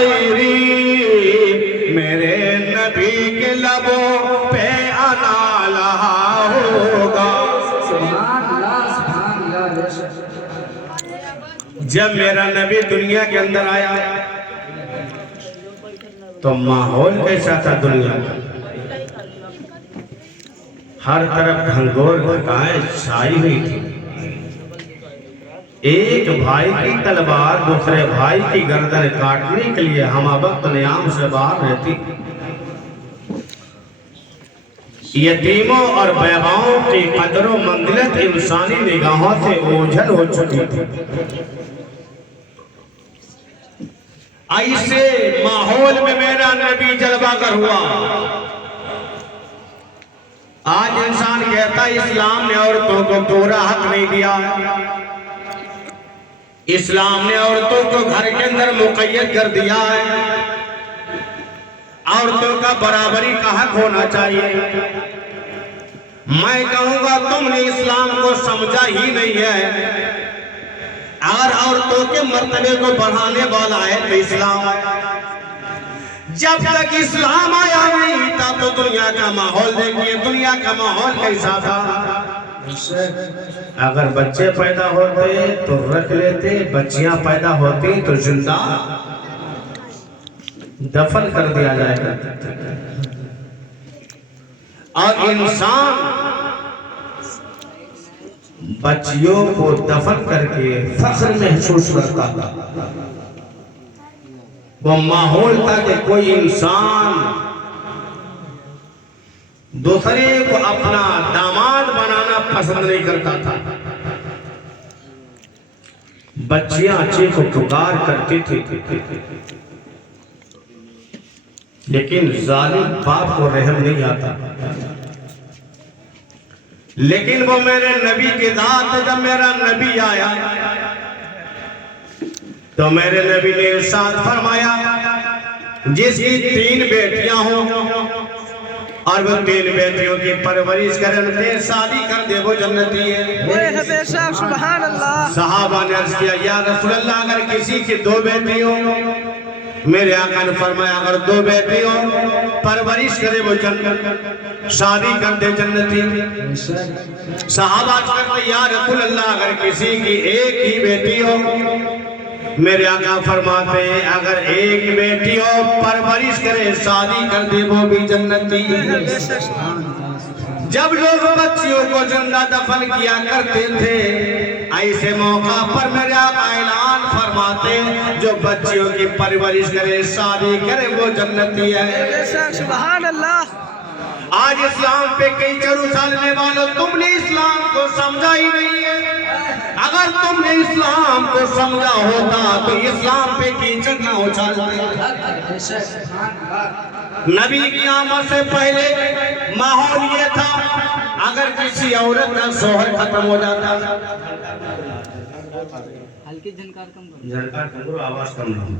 शायरी मेरे नबी के लबों पे आना लहा होगा। जब मेरा नबी दुनिया के अंदर आया तो माहौल कैसा था दुनिया का? हर तरफ घंघोर घटाएं छाई हुई थी। एक भाई की तलवार दूसरे भाई की गर्दन काटने के लिए हम वक्त नियाम से बाहर रहती। यतीमों और बेवाओं की कदरों मंजिलत इंसानी निगाहों से ओझल हो चुकी थी। ऐसे माहौल में मेरा नबी जलवा कर हुआ। आज इंसान कहता है इस्लाम ने औरतों को पूरा हक नहीं दिया, इस्लाम ने औरतों को घर के अंदर मुक़य्यद कर दिया है, औरतों का बराबरी का हक होना चाहिए। मैं कहूंगा तुमने इस्लाम को समझा ही नहीं है। अगर औरतों के मर्तबे को बढ़ाने वाला है तो इस्लाम है। जब तक इस्लाम आया नहीं था तो दुनिया का माहौल देखिए, दुनिया का माहौल कैसा था। अगर बच्चे पैदा होते तो रख लेते, बच्चियां पैदा होती तो जिंदा दफन कर दिया जाएगा। और इंसान बच्चियों को दफन करके फख्र महसूस करता था। वो माहौल था कि कोई इंसान दूसरे को अपना दामाद बनाना पसंद नहीं करता था। बच्चियां चीख पुकार करती थी, लेकिन जालिम बाप को रहम नहीं आता। लेकिन वो मेरे नबी की जात, जब मेरा नबी आया तो मेरे नबी ने इरशाद फरमाया जिसकी 3 बेटियां हों और वो 3 बेटियों की परवरिश करे, शादी कर दे, वो जन्नती है। सुभान अल्लाह। सहाबा ने अर्ज किया या रसूल अल्लाह, अगर किसी की 2 बेटी हो? मेरे आका ने फरमाया अगर 2 बेटी हो, परवरिश करे वो जन्नत, शादी कर दे जन्नती। सहाबा कहते या रसूल अल्लाह, अगर किसी की 1 ही बेटी हो? मेरे आका फरमाते अगर 1 बेटी हो, परवरिश करे, शादी कर दे, वो भी जन्नती। जब लोग बच्चियों को जिंदा दफन किया करते थे, ऐसे मौका पर मेरे आका ऐलान फरमाते जो बच्चियों की परवरिश करे, शादी करे, वो जन्नती है। सुभान अल्लाह। आज इस्लाम पे कई चरू चलने वालों, तुमने इस्लाम को समझा ही नहीं है। अगर तुमने इस्लाम को समझा होता तो इस्लाम पे कीचड़ न उछालते। नबी की आमद से पहले माहौल ये था, अगर किसी औरत का शोहर खत्म हो जाता, हल्की झनकार कम करो, आवाज कम नहीं,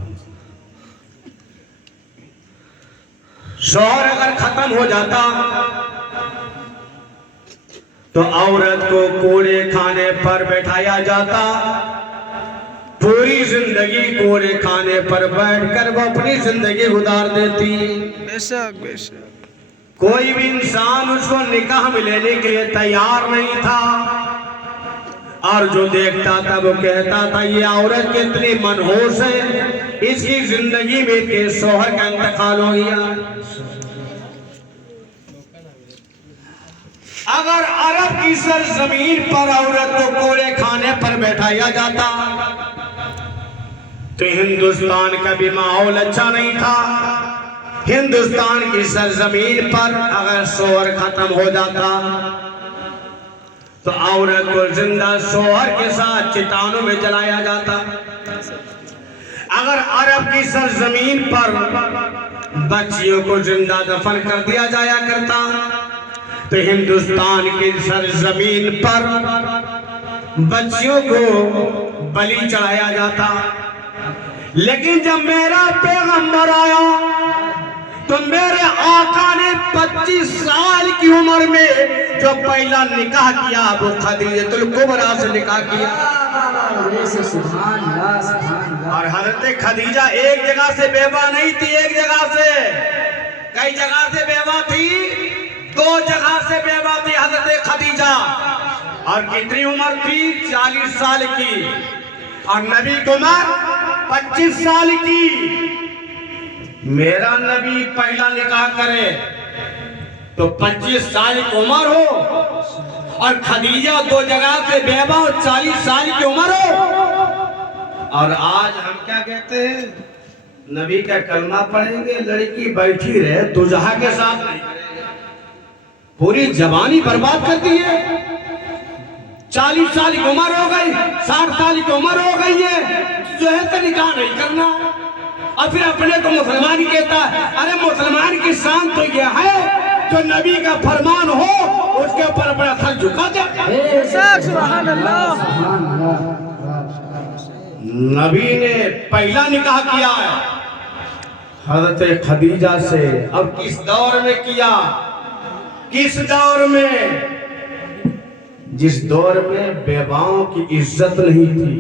शोहर अगर खत्म हो जाता तो औरत को कूड़े खाने पर बैठाया जाता। पूरी जिंदगी कूड़े खाने पर बैठकर वो अपनी जिंदगी गुजार देती। बेशक बेशक। कोई भी इंसान उसको निकाह में लेने के लिए तैयार नहीं था, और जो देखता था वो कहता था ये औरत कितनी मनहूस है, इसकी जिंदगी में के शोहर का इंतकाल हो गया। अगर अरब की सरजमीन पर औरत को कोड़े खाने पर बैठाया जाता तो हिंदुस्तान का भी माहौल अच्छा नहीं था। हिंदुस्तान की सरजमीन पर अगर शोहर खत्म हो जाता तो औरत को जिंदा शोहर के साथ चितानों में जलाया जाता। अगर अरब की सरजमीन पर बच्चियों को जिंदा दफन कर दिया जाया करता तो हिंदुस्तान की सरजमीन पर बच्चियों को बलि चढ़ाया जाता। लेकिन जब मेरा पैगंबर आया तो मेरे आका ने 25 साल की उम्र में जो पहला निकाह किया वो खदीजतुल कुबरा से निकाह किया। और हजरत खदीजा एक जगह से बेवा नहीं थी, एक जगह से, कई जगह से बेवा थी, 2 जगह से बेवा थी हजरत खदीजा। और कितनी उम्र थी? 40 साल की। और नबी की उम्र 25 साल की। मेरा नबी पहला निकाह करे तो 25 साल की उम्र हो, और खदीजा 2 जगह से बेवा और 40 साल की उम्र हो। और आज हम क्या कहते हैं? नबी का कलमा पढ़ेंगे, लड़की बैठी रहे दुल्हा के साथ, पूरी जवानी बर्बाद कर दी है। 40 साल की उम्र हो गई, 60 साल की उम्र हो गई है, जो है तो निकाह नहीं करना। और फिर अपने को मुसलमान कहता है। अरे मुसलमान की शान तो यह है जो नबी का फरमान हो उसके ऊपर अपना सर झुका दे। सुभान अल्लाह। नबी ने पहला निकाह किया है हजरत खदीजा से। अब किस दौर में किया? किस दौर में? जिस दौर में बेवाओं की इज्जत नहीं थी,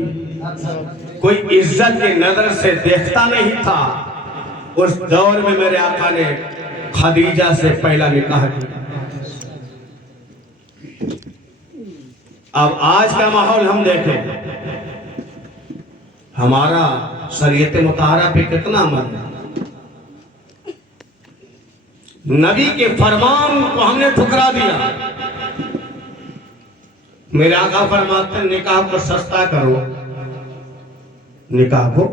कोई इज्जत की नजर से देखता नहीं था, उस दौर में मेरे आका ने खदीजा से पहला निकाह किया। अब आज का माहौल हम देखें, हमारा शरीयत मुताहरा पे कितना अमल है। नबी के फरमान को हमने ठुकरा दिया। मेरे आका फरमाते हैं निकाह को सस्ता करो, निकाह को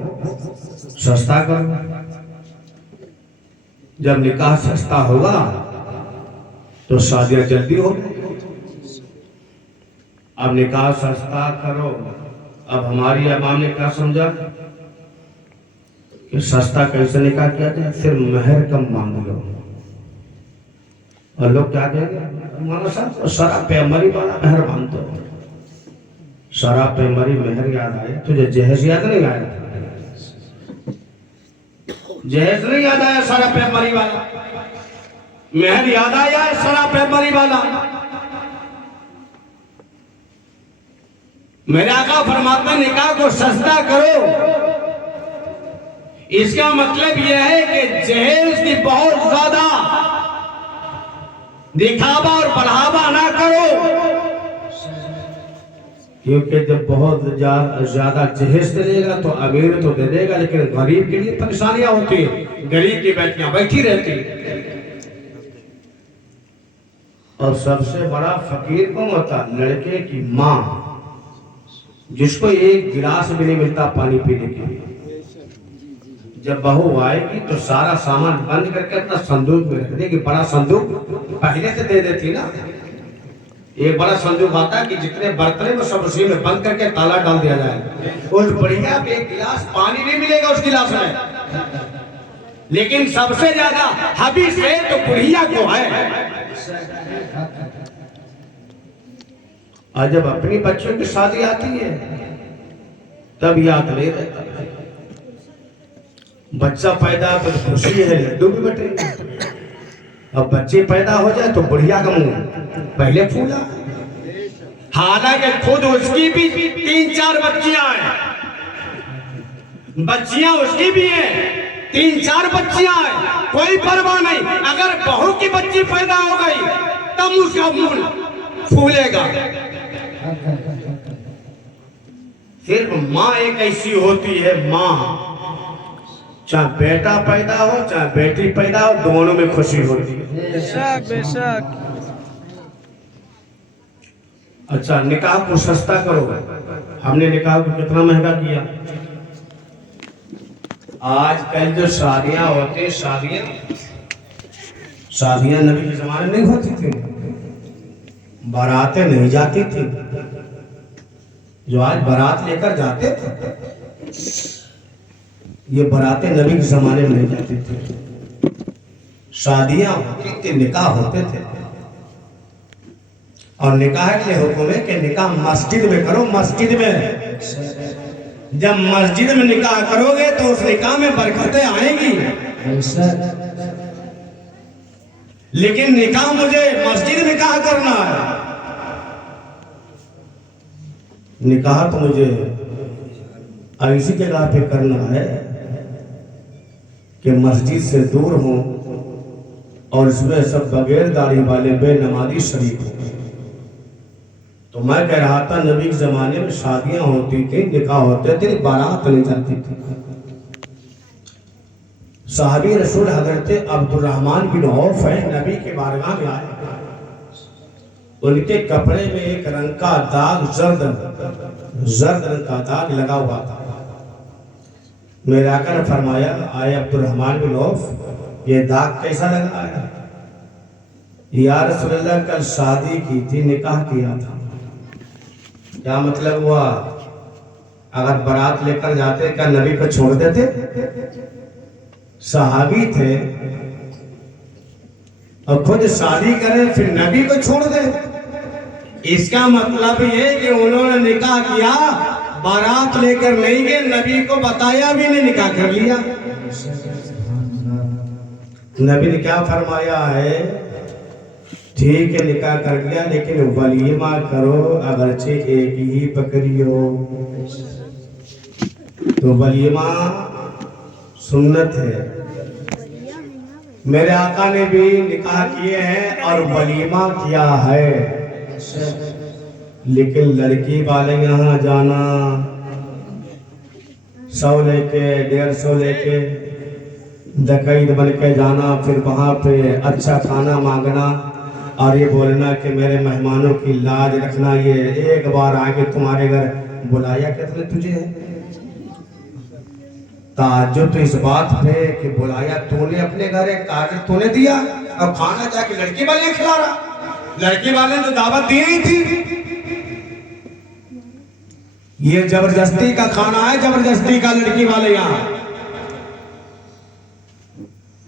सस्ता करो। जब निकाह सस्ता होगा तो शादियां जल्दी होगी। अब निकाह सस्ता करो। अब हमारी अवाम ने क्या समझा कि सस्ता कैसे निकाह किया जाए? सिर्फ महर कम मांग लो। और लोग क्या कहेंगे? मौलाना साहब शराब पे मरी वाला महर बांध दो। शराब पे मरी महर याद आए? तुझे जहेज याद नहीं आया? जहेज नहीं याद आया? शराब पे मरी वाला महर याद आया? शराब पे मरी वाला। मेरे आका फरमाते हैं निकाह को सस्ता करो। इसका मतलब यह है कि जहेज की बहुत ज्यादा दिखावा और बढ़ावा ना करो, क्योंकि जब बहुत ज्यादा जहेज देगा तो अमीर तो दे देगा, लेकिन गरीब के लिए परेशानियां होती है। गरीब की बेटियां बैठी रहती। और सबसे बड़ा फकीर कौन होता? लड़के की माँ, जिसको एक गिलास भी नहीं मिलता पानी पीने के लिए। जब बहू आएगी तो सारा सामान बंद करके अपना संदूक में रख देगी। बड़ा संदूक पहले से दे देती ना। एक बड़ा संदूक आता है कि जितने बर्तन में सब उसी में बंद करके ताला डाल दिया जाए। उस बढ़िया पे एक गिलास पानी नहीं मिलेगा उस गिलास में, लेकिन सबसे ज्यादा हबी से तो बुढ़िया को है। और जब अपनी बच्चों की शादी आती है तब याद नहीं रहता। बच्चा पैदा तो खुशी है, लड्डू भी बटेंगे। अब बच्चे पैदा हो जाए तो बुढ़िया का मुंह पहले फूला। हालांकि खुद उसकी भी 3-4 बच्चियां हैं, बच्चियां उसकी भी हैं, 3-4 बच्चियां हैं, कोई परवाह नहीं। अगर बहू की बच्ची पैदा हो गई तब उसका मुंह फूलेगा। सिर्फ माँ एक ऐसी होती है, माँ चाहे बेटा पैदा हो चाहे बेटी पैदा हो, दोनों में खुशी होती है। बेशक बेशक। अच्छा, निकाह को सस्ता करो। हमने निकाह को कितना महंगा किया? आजकल जो शादियां होती, शादियां नबी के जमाने नहीं होती थी, बारातें नहीं जाती थी। जो आज बारात लेकर जाते थे, ये बारातें नबी के जमाने में नहीं जाती थी। शादियां होती थी, निकाह होते थे। और निकाह के हुक्म है कि निकाह मस्जिद में करो। मस्जिद में, जब मस्जिद में निकाह करोगे तो उस निकाह में बरकतें आएंगी। लेकिन निकाह मुझे मस्जिद में निकाह करना है, निकाह तो मुझे ऐसी जगह पे करना है कि मस्जिद से दूर हो और इसमें सब बगैर दाढ़ी वाले बेनमाजी शरीक हो। तो मैं कह रहा था नबी के जमाने में शादियां होती थी, निकाह होते थे, बारात नहीं जाती थी। साहबी रसूल हजरत अब्दुर्रहमान बिन औफ है, नबी के बारगाह में आए। उनके कपड़े में एक रंग का दाग, जर्द रंग का दाग लगा हुआ था। मेरे आका ने फरमाया, आए अब्दुर्रहमान बिन औफ, ये दाग कैसा लगा है? या रसूलल्लाह, कल शादी की थी, निकाह किया था। क्या मतलब हुआ? अगर बारात लेकर जाते क्या नबी को छोड़ देते? सहाबी थे और खुद शादी करें फिर नबी को छोड़ दे। इसका मतलब ये कि उन्होंने निकाह किया, बारात लेकर नहीं गए, नबी को बताया भी नहीं, निकाह कर लिया। नबी ने क्या फरमाया है? ठीक है निकाह कर लिया, लेकिन वलीमा करो, अगरचे एक ही बकरी हो। तो वलीमा सुन्नत है। मेरे आका ने भी निकाह किए हैं और वलीमा किया है, लेकिन लड़की वाले यहाँ जाना 100 लेके 150 लेके डकैत बन के जाना, फिर वहाँ पे अच्छा खाना मांगना और ये बोलना कि मेरे मेहमानों की लाज रखना। ये एक बार आगे तुम्हारे घर बुलाया किसने तुझे? ताज्जुब तो इस बात पे कि बुलाया तूने अपने घर, एक कागज तूने दिया और खाना जाके लड़की वाले खिला रहा। लड़की वाले ने दावत दी नहीं थी। ये जबरदस्ती का खाना है, जबरदस्ती का लड़की वाले यहाँ।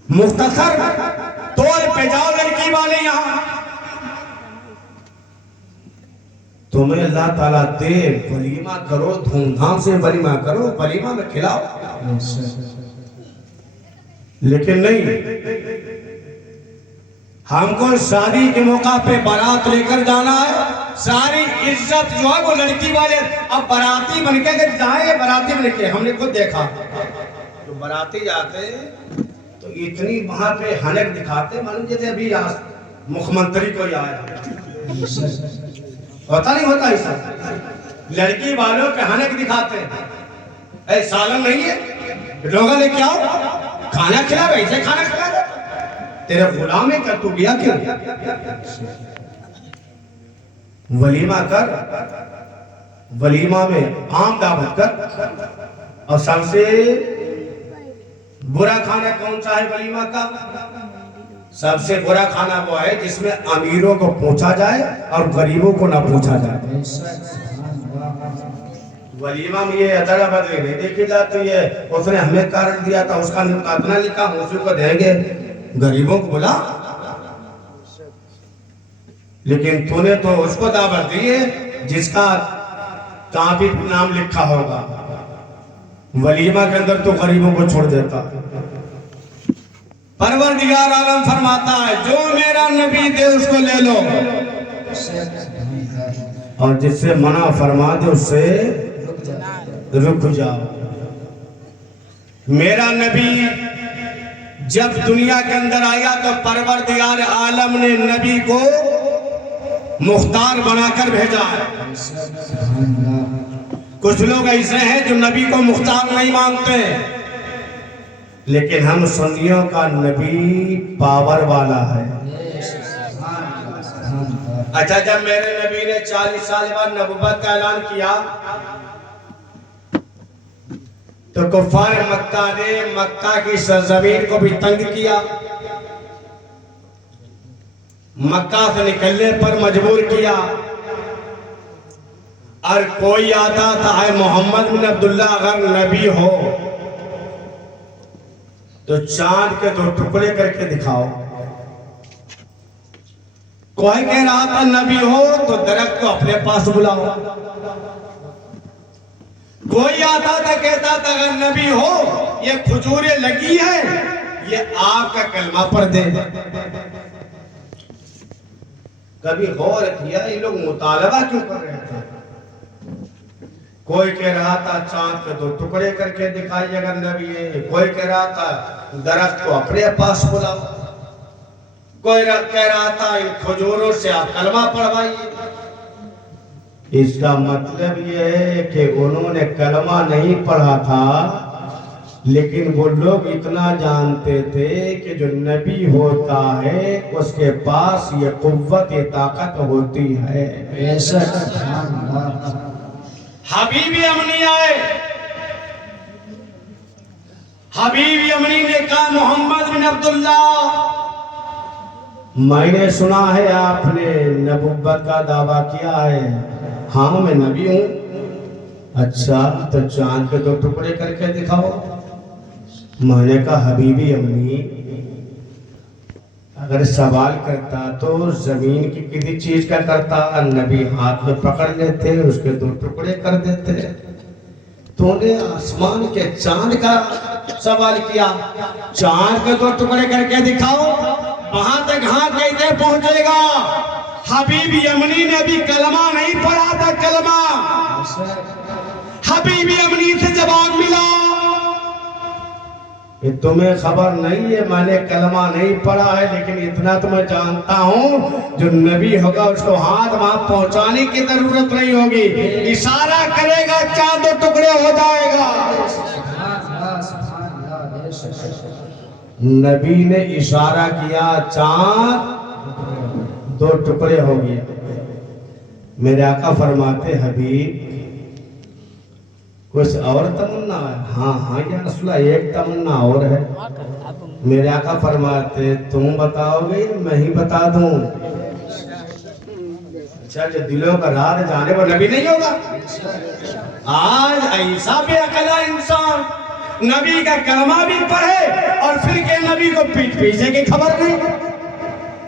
मुख्तसर तौर पे जाओ लड़की वाले यहाँ, तुम्हें अल्लाह ताला दे, वलीमा करो, धूमधाम से वलीमा करो, वलीमा में खिलाओ। लेकिन नहीं, हमको शादी के मौका पे बारात लेकर जाना है, सारी इज्जत जो है वो लड़की वाले। अब बाराती बनके अगर जाए, बाराती बनके हमने खुद देखा तो बाराती जाते तो इतनी वहां पे हनक दिखाते मालूम जैसे अभी मुख्यमंत्री कोई आया। होता नहीं होता ऐसा? लड़की वालों पे हनक दिखाते हैं। सालन नहीं है, लोग लेके आओ, खाना खिला, वैसे खाना खिला दे, तेरे गुलाम है, कर तू गया क्यों? वलीमा कर, वलीमा में आम दावत कर। और सबसे बुरा खाना कौन सा है वलीमा का? सबसे बुरा खाना वो है जिसमें अमीरों को पूछा जाए और गरीबों को ना पूछा जाए। वलीमा में ये अदला बदली नहीं देखी जाती है। उसने हमें कारण दिया था, उसका मुकादना लिखा, उसी को देंगे, गरीबों को बोला। लेकिन तूने तो उसको दावत दी है जिसका काफी नाम लिखा होगा। वलीमा के अंदर तो गरीबों को छोड़ देता। परवरदिगार आलम फरमाता है, जो मेरा नबी दे उसको ले लो, और जिससे मना फरमा दे उससे रुक जाओ। मेरा नबी जब दुनिया के अंदर आया तो परवरदिगार आलम ने नबी को मुख्तार बनाकर भेजा है। कुछ लोग ऐसे हैं जो नबी को मुख्तार नहीं मानते, लेकिन हम सुन्नियों का नबी पावर वाला है। अच्छा, जब मेरे नबी ने 40 साल बाद नबुव्वत का ऐलान किया तो कुफार मक्का ने मक्का की सरजमीन को भी तंग किया, मक्का से निकलने पर मजबूर किया। और कोई आता था, मोहम्मद बिन अब्दुल्ला अगर नबी हो तो चांद के 2 टुकड़े करके दिखाओ। कोई कह रहा था नबी हो तो दरख्त को अपने पास बुलाओ। कोई आता था कहता था अगर नबी हो, ये खजूरें लगी है, ये आपका कलमा पर दे। कभी गौर किया ये लोग मुतालबा क्यों कर रहे थे? कोई कह रहा था चांद के 2 टुकड़े करके दिखाई अगर नबी है, कोई कह रहा था दरख्त को अपने पास बुलाओ, कोई कह रहा था इन खजूरों से आप कलमा पढ़वाइए। इसका मतलब ये है कि उन्होंने कलमा नहीं पढ़ा था, लेकिन वो लोग इतना जानते थे कि जो नबी होता है उसके पास ये कुव्वत ये ताकत होती है। हबीबी अमनी आए, हबीबी अमनी ने कहा मोहम्मद बिन अब्दुल्ला, मैंने सुना है आपने नबुव्वत का दावा किया है। हाँ मैं नबी हूं। अच्छा तो चांद के 2 टुकड़े करके दिखाओ। मैंने कहा हबीबी अम्मी, अगर सवाल करता तो जमीन की किसी चीज का करता, नबी हाथ में पकड़ लेते उसके 2 टुकड़े कर देते। तूने आसमान के चांद का सवाल किया, चांद के 2 टुकड़े करके दिखाओ, वहां तक हाथ कैसे पहुंचेगा? हबीबी अमनी ने भी कलमा नहीं पढ़ा था, कलमा। हबीबी अमनी से जवाब मिला कि तुम्हें खबर नहीं है, मैंने कलमा नहीं पढ़ा है, लेकिन इतना तो मैं जानता हूँ जो नबी होगा उसको हाथ वहां पहुंचाने की जरूरत नहीं होगी, इशारा करेगा चांद 2 टुकड़े हो जाएगा। नबी ने इशारा किया, चांद 2 टुकड़े हो गए। मेरे आका फरमाते हबीब कुछ और तमन्ना है? हाँ हाँ या रसूल एक तमन्ना और है। मेरे आका फरमाते तुम बताओगे मैं ही बता दूं? अच्छा जो दिलों का राज जाने पर नबी नहीं होगा? आज ऐसा बेअकला इंसान नबी का कलमा भी पढ़े और फिर के नबी को पीठ पीछे की खबर नहीं।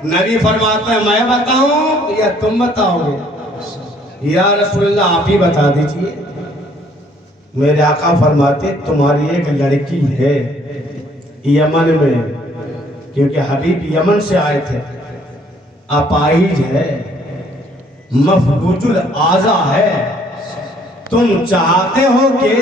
नबी फरमाता है मैं बताऊं या तुम बताओगे? या रसूलल्लाह आप ही बता दीजिए। मेरे आका फरमाते तुम्हारी एक लड़की है यमन में, क्योंकि हबीब यमन से आए थे, अपाहिज है, मफलूजुल आजा है, तुम चाहते हो कि